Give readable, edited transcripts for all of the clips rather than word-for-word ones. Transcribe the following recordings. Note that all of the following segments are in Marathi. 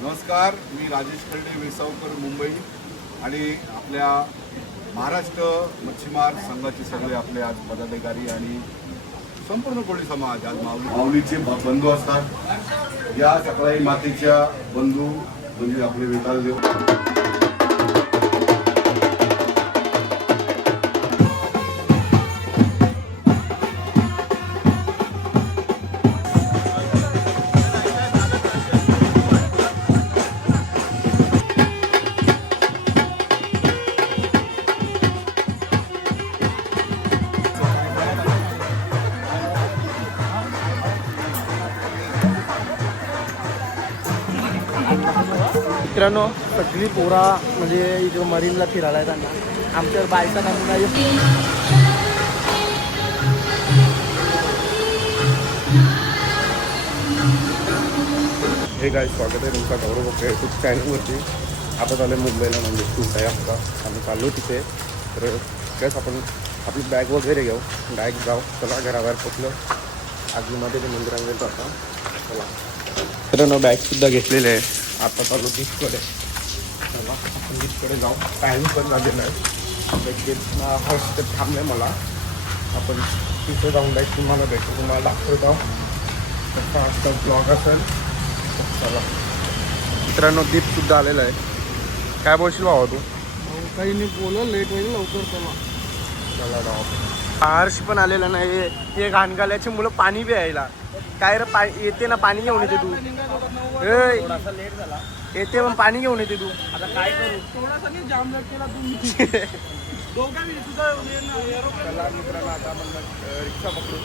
नमस्कार, मी राजेश खर्डे, विसावकर, मुंबई. आणि आपल्या महाराष्ट्र मच्छीमार संघाचे सगळे आपले आज पदाधिकारी आणि संपूर्ण कोळी समाज आज माऊलीचे बंधू असतात. या सकाळी मातेच्या बंधू म्हणजे आपले वेताळ देव. मित्रांनो, सगळी पोरा म्हणजे इकडं मरीनला फिरायला येताना आमच्यावर बायचा नमुना हे काय स्वागत आहे तुमचा गौरव बघतोय यूट्यूब चॅनलवरती. आता चालू आहे मुंबईला म्हणजे शूट आहे आपला. आम्ही चाललो तिथे. तर गॅस आपण आपली बॅग वगैरे घेऊ, बॅग जाऊ. चला घराबाहेर पोचलो. आगीमध्ये ते मंदिरात गेलो आता. चला मित्रांनो, बॅगसुद्धा घेतलेले आहे. आता चालू बीचकडे. चला आपण बीचकडे जाऊ. टाईम पण झालेला आहे. गेटला हर्ष थांबलं मला. आपण तिथे जाऊन डायरेक्ट तुम्हाला भेटू, तुम्हाला दाखवतो कसा आजचा ब्लॉग असेल. चला मित्रांनो, दीपसुद्धा आलेला आहे. काय बोलशील भावा तू? काही नाही बोल, लेट होईल लवकर. चला जाऊ. हर्ष पण आलेला नाही. हे घाणगाल्याची मुलं पाणी प्यायला काय रे येते ना, पाणी घेऊन येते तू. थोडासा लेट झाला येते पण पाणी घेऊन येते तू. आता काय करू, थोडासा नाही जाम लेट केला तू. चला मित्रांनो, आता आपण रिक्षा पकडू.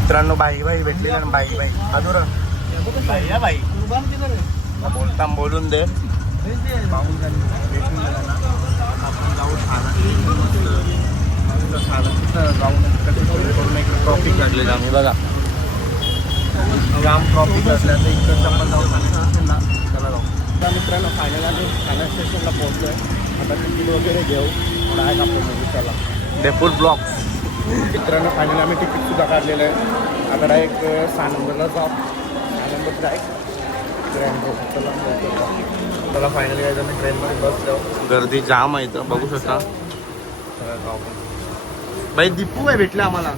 मित्रांनो, बाई भेटलेली ना, बाई अधुरा बाई बोलता बोलून दे. आपण जाऊ ट्रॉफिक काढलेलं आम्ही बघा. जाम ट्रॉफिक असल्याचं इकडचं आपण जाऊ असेल ना, त्याला जाऊ. आता मित्रांनो, फायनल आम्ही ठाणे स्टेशनला पोहोचलो आहे. आता तिकीट वगैरे घेऊ. थोडा आहे आपण म्हणजे चला डेफूल ब्लॉक्स. मित्रांनो, फायनल आम्ही तिकीटसुद्धा काढलेलं आहे. आता डायरेक्ट 6 नंबरला जाऊ. 6 नंबर डायरेक्ट ट्रेन चला फायनली काय मी ट्रेनमध्ये बसलो. गर्दी जाम आहे इथं बघू शकता. बाई दीपू आहे भेटला आम्हाला,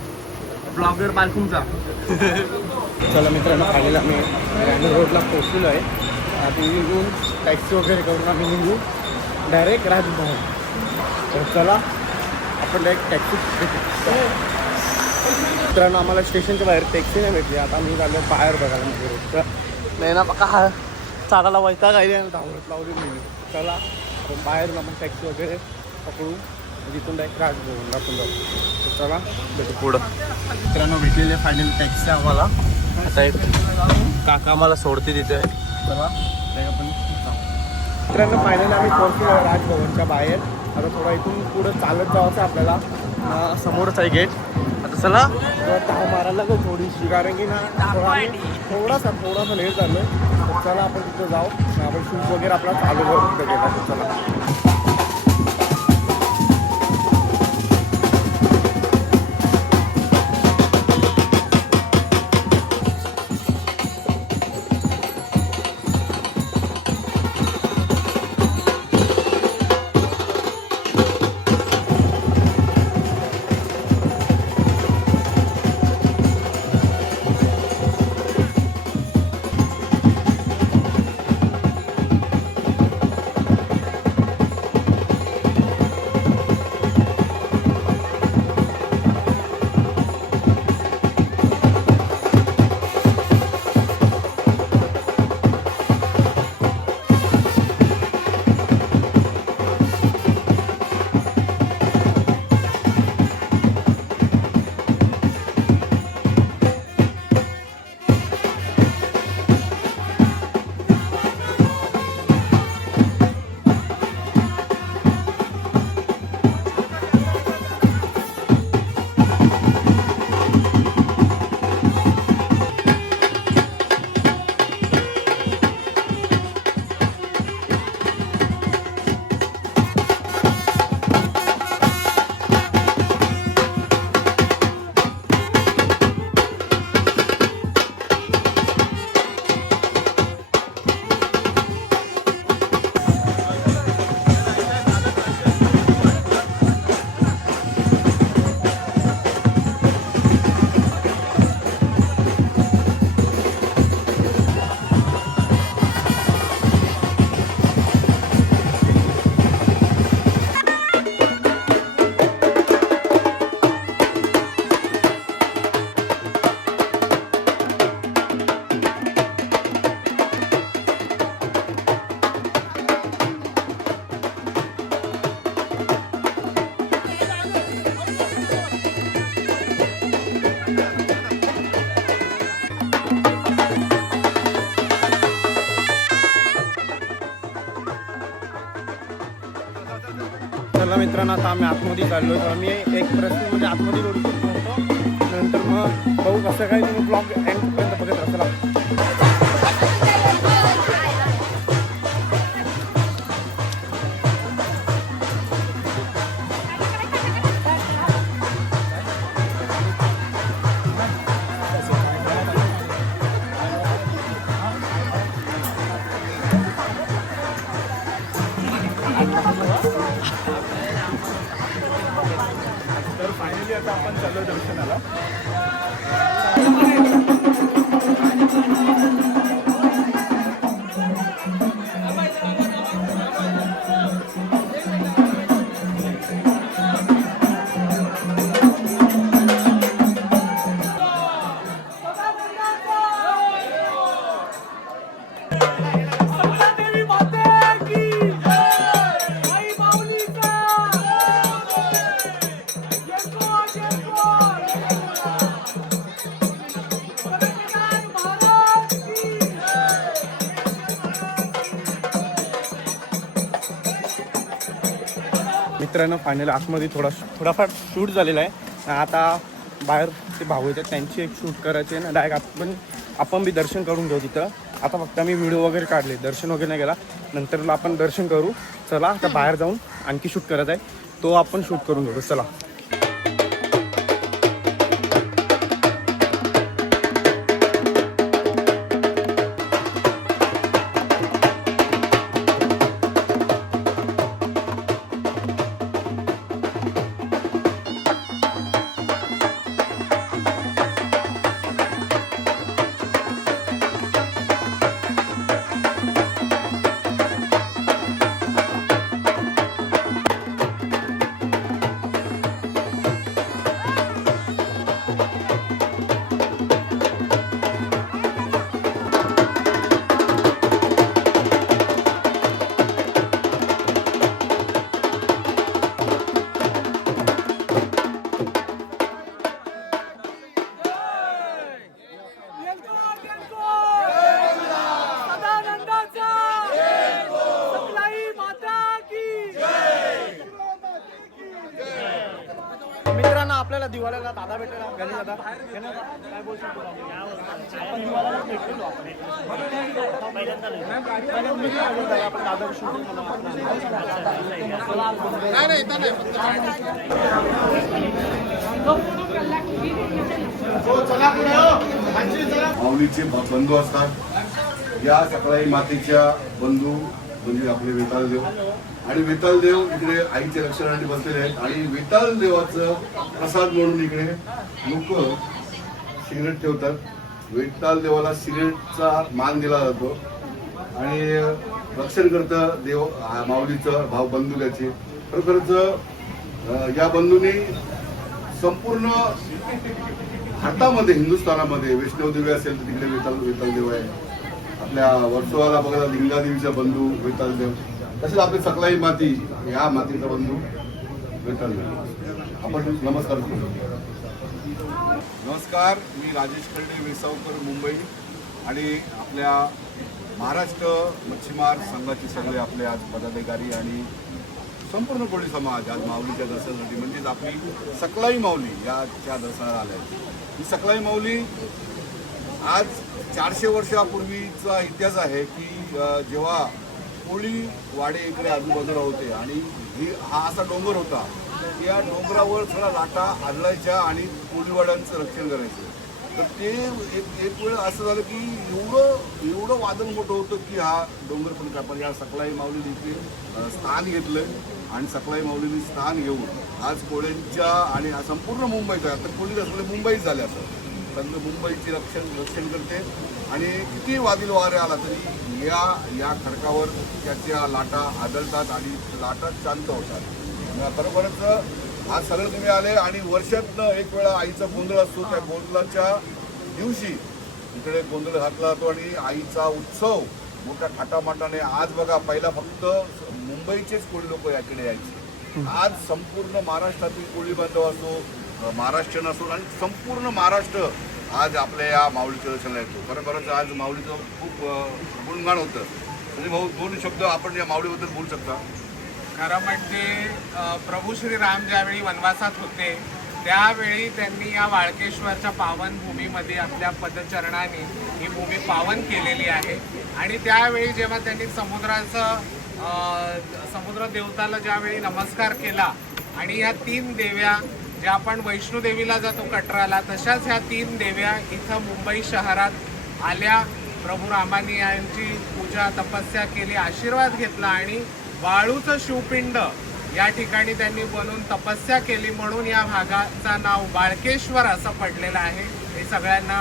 ब्लॉगर बालकुमचा. चला मित्रांनो, फायनली आम्ही रँडम रोडला पोहोचलेलो आहे. आता निघून टॅक्सी वगैरे करून आम्ही निघू डायरेक्ट राजभवन. तर चला आपण डायरेक्ट टॅक्सी. मित्रांनो, आम्हाला स्टेशनच्या बाहेर टॅक्सी नाही भेटली. आता आम्ही झालो बाहेर बघायला म्हणजे नाही ना पका हा चालायला वैताग आहे धावत लावली मी. चला आपण बाहेरून आपण टॅक्सी वगैरे पकडू. तिथून डायरेक्ट राजभवनला आपण जाऊ. तर चला भेटू पुढं. मित्रांनो, भेटलेले फायनल टॅक्सी आम्हाला. आता एक काका आम्हाला सोडते तिथे. चला आपण मित्रांनो, फायनल आम्ही पोहोचलो राजभवनच्या बाहेर. आता थोडा इथून पुढं चालत जायचं आपल्याला. समोरच आहे गेट. आता चला धाव मारायला गो थोडीशी, कारण की ना थोडासा लेट झालं. तर चला आपण तिथं जाऊ. आपण शूट वगैरे आपला चालू करून तिथं गेला. तर चला मित्रांनो आता आम्ही आतमध्ये चाललो तर मी एक प्रश्न म्हणजे आतमध्ये रोड करतो नंतर मग बघू कसं काय तुम्ही ब्लॉग एंडपर्यंत बघत असाल. तर फायनली आता आपण चाललो दर्शनाला. मित्रांनो फायनल आतमध्ये थोडाफार शूट झालेला आहे. आता बाहेर ते भाऊ येतात त्यांची एक शूट करायची आहे ना डायरेक्ट आपण बी दर्शन करून घेऊ तिथं. आता फक्त आम्ही व्हिडिओ वगैरे काढले दर्शन वगैरे नाही गेला नंतरला आपण दर्शन करू. चला आता बाहेर जाऊन आणखी शूट करायचा आहे तो आपण शूट करून घेऊ. चला मित्रांनो आपल्याला दिवाळीला दादा भेटलेला गणेश दादा काय बोलू शकतो आपण दिवाळीला भेटलेलो आपण दादा माऊलीचे बंधू असतात. या सकाळी मातेच्या बंधू म्हणजे आपले वेताळ देव आणि वेताळ देव इकडे आईच्या रक्षणासाठी बसलेले आहेत आणि वेताळ देवाचं प्रसाद म्हणून इकडे लोक सिगरेट ठेवतात. वेताळ देवाला सिगरेटचा मान दिला जातो आणि रक्षण करतं देव माऊलीचं भाव बंधू त्याचे. खरोखरच या बंधूंनी संपूर्ण भारतामध्ये हिंदुस्थानामध्ये वैष्णवदेवी असेल तर तिकडे वेताळ देव आहे. आपल्या वर्सोवाला बघा लिंगादेवीचा बंधू वेताळ देव. तसेच आपली सकलाई माती या मातीचा बंधू वेताळ देव. आपण नमस्कार करू. नमस्कार, मी राजेश खर्डे वेसावकर मुंबई आणि आपल्या महाराष्ट्र मच्छीमार संघाचे सगळे आपले आज पदाधिकारी आणि संपूर्ण कोळी समाज आज माऊलीच्या दर्शनासाठी म्हणजेच आपली सकलाई माऊली या दर्शनाला आल्या. ही सकलाई माऊली आज 400 वर्षापूर्वीचा इतिहास आहे की जेव्हा कोळी वाडे इकडे आजूबाजूला होते आणि हा असा डोंगर होता. या डोंगरावर थोडा लाटा आदळायच्या आणि कोळीवाड्यांचं रक्षण करायचं. तर ते एक वेळ असं झालं की एवढं वादळ मोठं होतं की हा डोंगर पण कापड या सकलाई माऊलीने इथे स्थान घेतलं आणि सकलाई माऊलीने स्थान घेऊन आज कोळ्यांच्या आणि संपूर्ण मुंबईचा आता कोळी असलेले मुंबईच झाले असं त्यांचं मुंबईचे रक्षण करते आणि किती वादळ वारे आला तरी या खडकावर त्याच्या लाटा आदळतात आणि लाटा शांत होतात. बरोबरच आज सगळं तुम्ही आले आणि वर्षातनं एक वेळा आईचा गोंधळ असतो. त्या गोंधळाच्या दिवशी इकडे गोंधळ घातला जातो आणि आईचा उत्सव मोठ्या थाटामाटाने. आज बघा पहिला फक्त मुंबईचेच कोळी लोक याकडे यायचे. आज संपूर्ण महाराष्ट्रातील कोळी बांधव असो महाराष्ट्रीयन असो आणि संपूर्ण महाराष्ट्र आज आपल्या या माऊलीच्या दर्शनाला येतो. खरोखरच आज माऊलीचं खूप गुणगान होतं. म्हणजे भाऊ 2 शब्द आपण या माऊलीबद्दल बोलू शकता? खरं म्हणजे प्रभू श्रीराम ज्यावेळी वनवासात होते त्यावेळी त्यांनी या वाळकेश्वरच्या पावन भूमीमध्ये आपल्या पदचरणाने ही भूमी पावन केलेली आहे. आणि त्यावेळी जेव्हा त्यांनी समुद्र देवताला ज्यावेळी नमस्कार केला आणि ह्या 3 देव्या ज्या आपण वैष्णोदेवीला जातो कटराला, तशाच ह्या 3 देव्या इथं मुंबई शहरात आल्या. प्रभू रामानी यांची पूजा तपस्या केली, आशीर्वाद घेतला आणि वाळूचं शिवपिंड या ठिकाणी त्यांनी बनवून तपस्या केली, म्हणून या भागाचं नाव वाळकेश्वर असं पडलेलं आहे. हे सगळ्यांना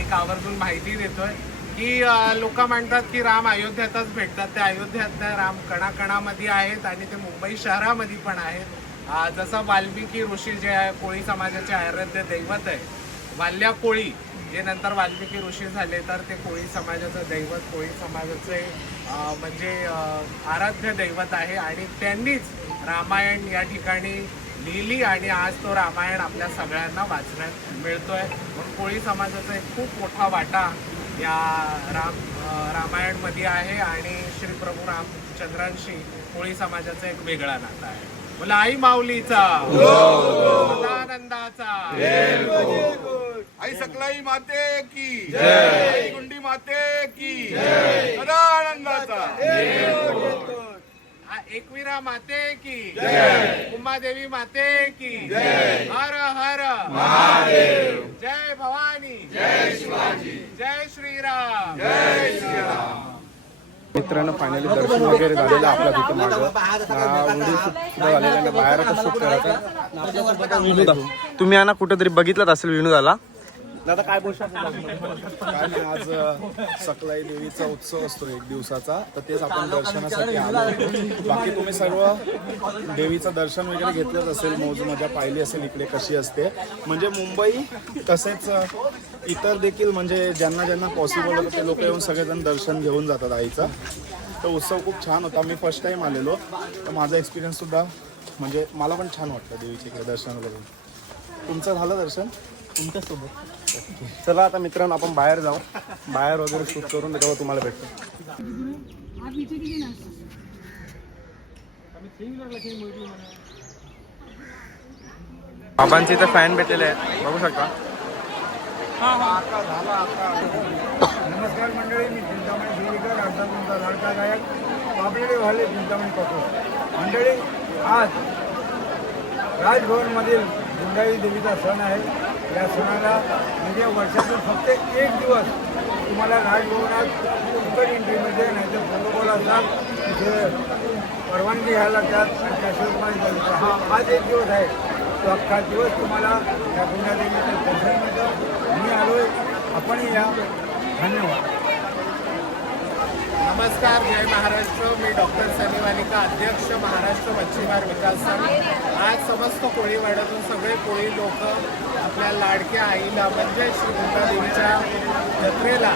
एक आवर्जून माहिती देतोय की लोक म्हणतात की राम अयोध्यातच भेटतात. त्या अयोध्यातल्या राम कणाकणामध्ये आहेत आणि ते मुंबई शहरामध्ये पण आहेत. जसं वाल्मिकी ऋषी जे आहे कोळी समाजाचे आराध्य दैवत आहे, वाल्या कोळी जे नंतर वाल्मिकी ऋषी झाले, तर ते कोळी समाजाचं दैवत, कोळी समाजाचे म्हणजे आराध्य दैवत आहे. आणि त्यांनीच रामायण या ठिकाणी लिहिली आणि आज तो रामायण आपल्या सगळ्यांना वाचण्यात मिळतोय. म्हणून कोळी समाजाचा एक खूप मोठा वाटा या रामायणमध्ये आहे आणि श्री प्रभू रामचंद्रांशी कोळी समाजाचं एक वेगळा नातं आहे. बोला आई माऊलीचा, सदानंदाचा, आई सकलाई माते की जय, आई गुंडी माते की जय, सदानंदाचा, एकवीरा माते की जय, उमादेवी माते की जय, हर हर महादेव, जय भवानी, जय शिवाजी, जय श्रीराम, जय श्रीराम. मित्रांनो फायनली दर्शन वगैरे झालेलं आपल्या तिथं मागं व्हिडिओ सुद्धा झालेला आहे. बाहेरच शूट करायचा. विनोदा तुम्ही ना कुठेतरी बघितलाच असेल विनोदाला. दादा काय बोलता? काय नाही, आज सकलाई देवीचा उत्सव असतो 1 दिवसाचा, तर तेच आपण दर्शनासाठी आलो होतो. बाकी तुम्ही सर्व देवीचं दर्शन वगैरे घेतलंच असेल, मौज मजा पाहिली असेल इकडे कशी असते. म्हणजे मुंबई तसेच इतर देखील म्हणजे ज्यांना ज्यांना पॉसिबल होतं ते लोक येऊन सगळेजण दर्शन घेऊन जातात आईचा. तर उत्सव खूप छान होता. मी फर्स्ट टाईम आलेलो, तर माझा एक्सपिरियन्ससुद्धा म्हणजे मला पण छान वाटतं देवीच्या इकडे दर्शन करून. तुमचं झालं दर्शन? तुमच्यासोबत. चला आता मित्रांनो आपण बाहेर जाऊ, बाहेर वगैरे शूट करून त्याच्यावर तुम्हाला भेटतो. बाबांचे इथे फॅन भेटलेले आहेत, बघू शकता. नमस्कार मंडळी, मी चिंतामणी शिवकर, आता तुमचा लाडका गायक बाबलेडे व्हाले चिंतामणी पासून. मंडळी, आज राजभवनमधील गुंडाई देवीचा सण आहे. या सणाला म्हणजे वर्षातून फक्त 1 दिवस तुम्हाला राजभवनात उत्तर एंट्रीमध्ये नाही तर प्रोटोकॉल असतात, तिथे परवानगी घ्यायला लागतात आणि त्याशिवाय तुम्हाला आज 1 दिवस आहे. तो अख्खा दिवस तुम्हाला या गुंडादेवीचं दर्शन मिळतं. मी आलोय, आपणही या. धन्यवाद. नमस्कार, जय महाराष्ट्र. मी डॉक्टर सनी वालिका, अध्यक्ष महाराष्ट्र मच्छीमार विकास संघ. आज समस्त कोळीवाड्यातून सगळे कोळी लोक आपल्या लाडक्या आईला म्हणजे श्री गुंडादेवीच्या जत्रेला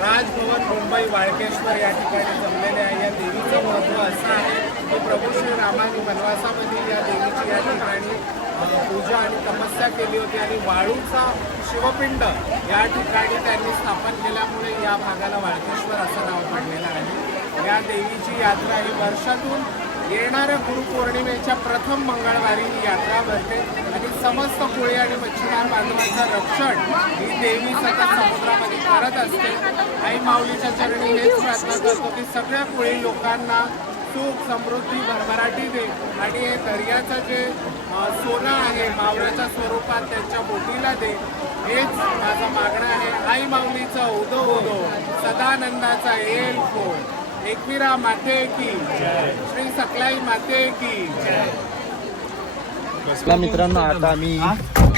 राजभवन मुंबई वाळकेश्वर या ठिकाणी जमलेले आहे. या देवीचं महत्त्व असं आहे की प्रभू श्री रामाने वनवासामध्ये या देवीची या ठिकाणी पूजा आणि तपस्या केली होती आणि वाळूचा शिवपिंड या ठिकाणी त्यांनी स्थापन केल्यामुळे या भागाला वाळकेश्वर असं नाव पडलेलं आहे. या देवीची यात्रा ही वर्षातून येणाऱ्या गुरुपौर्णिमेच्या प्रथम मंगळवारी ही यात्रा भरते आणि समस्त कोळी आणि मच्छीमार बांधवांचं रक्षण ही देवी सतत समुद्रामध्ये करत असते. आई माऊलीच्या चरणी हेच प्रार्थना करतो की सगळ्या कोळी लोकांना सुख, समृद्धी, भरभराटी दे आणि हे दर्याचं जे सोनं आहे मावळ्याच्या स्वरूपात त्यांच्या बोटीला दे. हेच माझं मागणं आहे. आई माऊलीचा उदो उदो, सदानंदाचा येल फोड, एकवीरा माते की जय, श्री सकलाई माते की जय. चला मित्रांनो आता आम्ही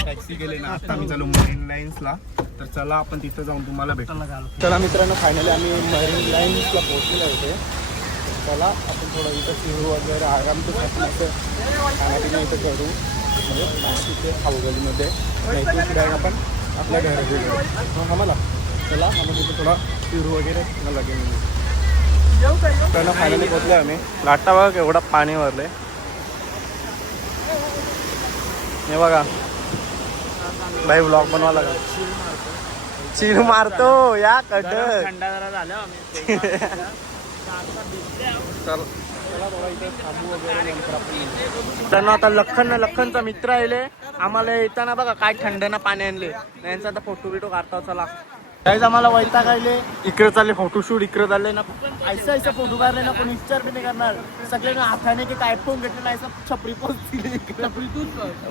टॅक्सी गेले ना, आता आम्ही चालू मरीन लाईन्सला. तर चला आपण तिथं जाऊन तुम्हाला भेटू. चला मित्रांनो फायनली आम्ही मरीन लाईन्सला पोहोचलेलो होते. चला आपण थोडं इथं फिरू वगैरे आराम तर खाण्यापिण्या इथं करू म्हणजे तिथे अवघडीमध्ये नाही बॅग आपण आपल्या घरात घेऊ. आम्हाला चला आपण तिथे थोडा फिरू वगैरे लागेल. त्यांना फायनली पोचले आम्ही. लाटा बघा एवढा पाणी भरले. हे बघा भाई ब्लॉग बनवा लागा. चिल मारतो या कट. चला थोडा इथे थांबू वगैरे नंतर आपण त्यांना आता लखनचा मित्र आले आम्हाला येताना बघा काय थंडना पाणी आणले यांचा आता फोटो बिटो काढता चला काहीच आम्हाला वैताग आले इकडे चालले फोटोशूट इकडे चालले ना ऐसा फोटो काढले ना कोणी विचार बी नाही करणार सगळ्यांना हाताने की काय फोन घेतले ना ऐसा छपरी पोच दिली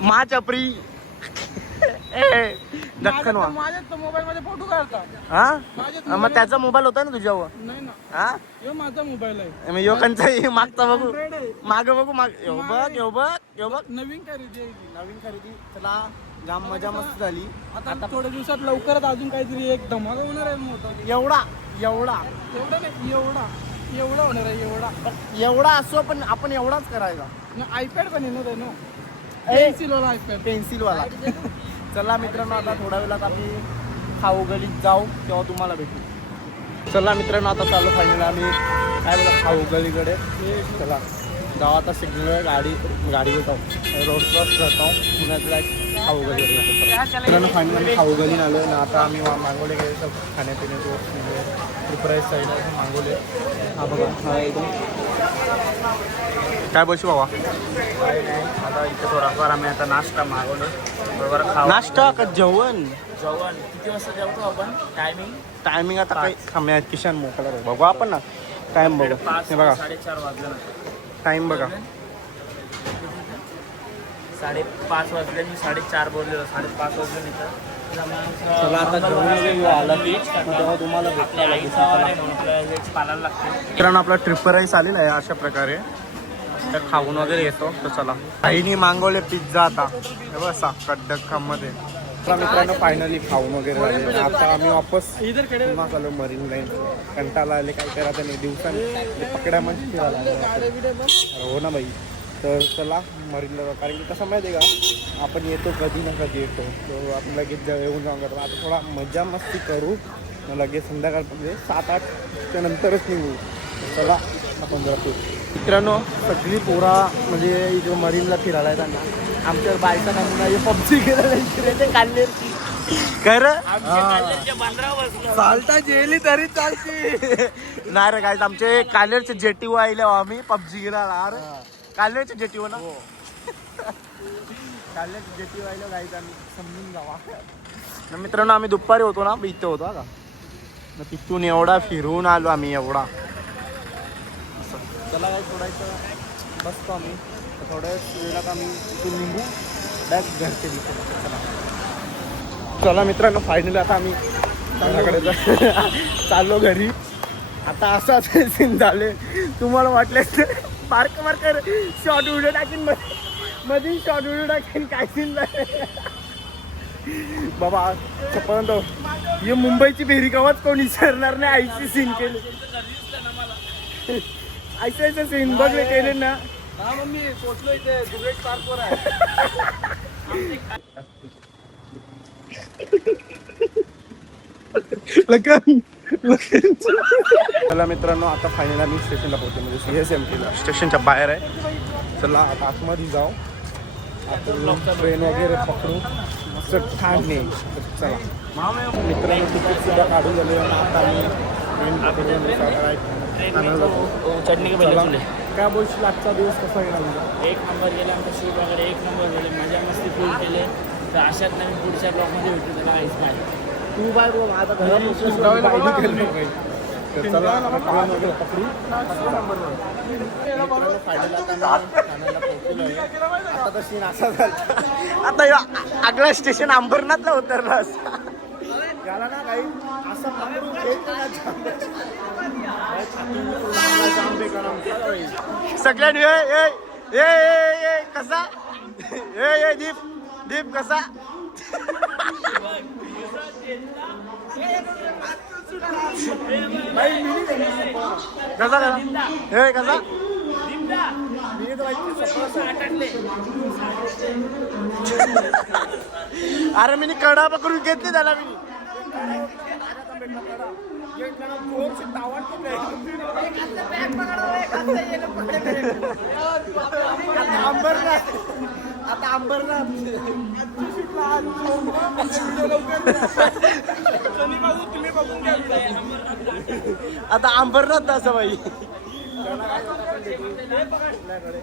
मा छपरी दख्खन वा माझ्या मोबाईल मध्ये फोटो काढता हा मग त्याचा मोबाईल होता ना तुझ्यावर नाही ना हा हे माझा मोबाईल आहे मग योकांचा मागचा बघू माग बघू माग येऊ बघ नवीन खरेदी आहे नवीन खरेदी चला जाम मजा मस्त झाली आता थोड्या दिवसात लवकरच अजून काहीतरी एक धमाका होणार आहे मोठा एवढा एवढा नाही एवढा होणार आहे एवढा असो पण आपण एवढाच करायचा आयपॅड पण येणार आहे ना पेन्सिल वाला आयपॅड पेन्सिल वाला चला मित्रांनो आता थोड्या वेळात आम्ही खाऊ गलीत जाऊ तेव्हा तुम्हाला भेटू चला मित्रांनो आता चालू फायनल आम्ही काय बोला खाऊ गलीकडे चला जाऊ आता सिग्नल गाडी जाऊ रोड क्रॉस करतो पुण्यातला खाऊ गली मित्रांनो फायनल आम्ही खाऊ गली आलो ना आता आम्ही मागवले गेले तर खाण्यापिण्याचे वस्तू म्हणजे प्रिपराईज साईड असं मागवले हा बघा हा एकदम काय बोलशील बाबा काय नाही आता इथे थोडाफार आम्ही आता नाश्ता मागवलो बरोबर खाऊ नाश्ता का जेवण किती वाजता जेवतो आपण टायमिंग आता काही कमी आहेत किशन मोकळा बघू आपण ना टाइम बघू हे बघा 5:30 वाजले टाइम बघा 5:30 वाजले मी 4:30 बोललेलो 5:30 वाजले नाही तर चला आता जेवण आला की तेव्हा तुम्हाला पालायला लागते मित्रांनो आपला ट्रिपर राईस आलेला आहे अशा प्रकारे तर खाऊन वगैरे येतो तर चला आईनी मागवले पिझ्झा आता हे बघ कडक्कामध्ये चला मित्रांनो फायनली खाऊन वगैरे झाले आता आम्ही वापस पुन्हा चालू मरीन लाईन कंटाळा आले काय करायचं नाही दिवसांनी पकड्या म्हणजे फिरायला हो ना बाई तर चला मरीनला जाऊ कारण की कसं माहिती आहे का आपण येतो कधी ना कधी येतो तर आपण लगेच येऊन जाऊन करतो आता थोडा मजा मस्ती करू लगेच संध्याकाळमध्ये 7-8च्या नंतरच निघू चला आपण जातो मित्रांनो सगळी पोरा म्हणजे इकडे मरीनला फिरायला येताना आमच्यावर बायचा नमुना हे पबजी खेळायला काढलेरची खरं चालता जेली तरी चालते नाही रे काय आमचे कालेरचे जेटीव आले आम्ही पबजी खेळायला अरे कालेरचे जेटीव ना कालेरचे जेटीव आले गाईत आम्ही समजून जावा मित्रांनो आम्ही दुपारी होतो ना इथे होतो का मग तिथून एवढा फिरून आलो आम्ही एवढा चला काय सोडायचं बसतो आम्ही थोड्या वेळात आम्ही तिथून निघू डायरेक्ट घरचे चला चला मित्रांनो फायनली आता आम्ही घराकडे चाललो घरी आता असा सीन झाले तुम्हाला वाटले पार्क मार्कर शॉर्ट व्हिडिओ टाकीन मध्ये शॉर्ट व्हिडिओ टाकीन काय सीन झाले बाबा पर्यंत हे मुंबईची फेरी गावात कोण विसरणार नाही आईची सीन केले ऐसायचं सीन बघले केले ना हा मम्मी पोचलो इथे दुबेट पार्कवर आहे चला मित्रांनो आता फायनल आम्ही स्टेशनला पोहोचतो म्हणजे CSMTला स्टेशनच्या बाहेर आहे चला आता आतमध्ये जाऊ आता ट्रेन वगैरे पकडू मस्त छान नाही चला मित्रांनो तिकीट सुद्धा काढून झाले आता आम्ही ट्रेन पकडून चटणी काय बोलशील आजचा दिवस कसा गेला तुझा एक नंबर गेला आमचं शूट वगैरे एक नंबर गेले मजा मस्ती फुल केले तर अशात नवीन पुढच्या ब्लॉकमध्ये भेटू त्याला काहीच नाही तू बाय बघ आता घरापासून चला ट्रेन वगैरे पकडू फायनल आता ठाण्याला पोहोचलोय आता तर सीन असा झाला आता आगला स्टेशन अंबरनाथला उतरला झाला ना काही असं पकडून सगळ्यांनी कसा दीप कसा कसा हे कसा अरे मी कडा पकडून घेतली त्याला मी आता अंबरनाथ आता अंबरनाथ असं बाई चला काय आपण भेटू आपल्याकडे